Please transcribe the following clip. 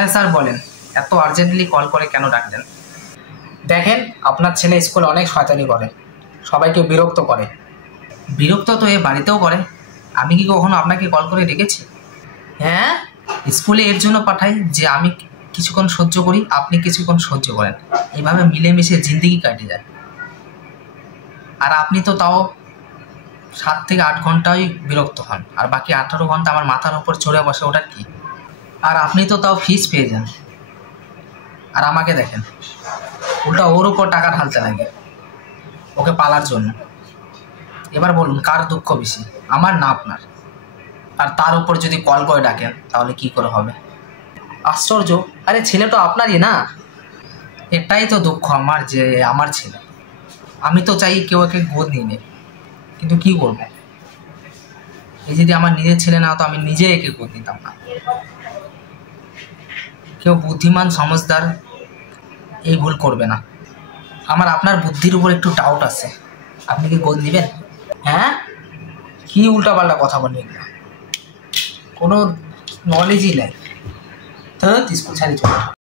হ্যাঁ স্যার বলেন, এত আর্জেন্টলি কল করে কেন ডাকলেন? দেখেন, আপনার ছেলে স্কুলে অনেক শয়তানি করে, সবাইকে বিরক্ত করে। বিরক্ত তো এ বাড়িতেও করে। আমি কি কখনো আপনাকে কল করে ডেকেছি? হ্যাঁ, স্কুলে এর জন্য পাঠাই যে আমি কিছুক্ষণ সহ্য করি, আপনি কিছুক্ষণ সহ্য করেন, এইভাবে মিলেমিশে জিন্দেগি কাটে যায়। আর আপনি তো তাও 7 থেকে 8 ঘন্টাই বিরক্ত হন, আর বাকি 18 ঘন্টা আমার মাথার উপর চড়ে বসে, ওটা কি? আর আপনি তো তাও ফিস পেয়ে যান। আর আমাকে দেখেন, উল্টা ওর উপর টাকা ঢালতে লাগে ওকে পালার জন্য। এবার বলুন, কার দুঃখ বেশি, আমার না আপনার? আর তার উপর যদি কল করে ডাকেন তাহলে কি করে হবে? আশ্চর্য, আরে ছেলে তো আপনারই না। এটাই তো দুঃখ আমার, যে আমার ছেলে। আমি তো চাই কেউ একে গোদ নিয়ে নেয়, কিন্তু কি করবো, এই যদি আমার নিজের ছেলে না হতো আমি নিজে একে গোদ নিতাম না। কেউ বুদ্ধিমান সমঝদার এই ভুল করবে না। আমার আপনার বুদ্ধির উপর একটু ডাউট আছে, আপনি কি গোদ নেবেন? হ্যাঁ, কি উল্টাপাল্টা কথা বলবেন, কোনো নলেজই নেই। তো স্কুল ছাড়ি চলে।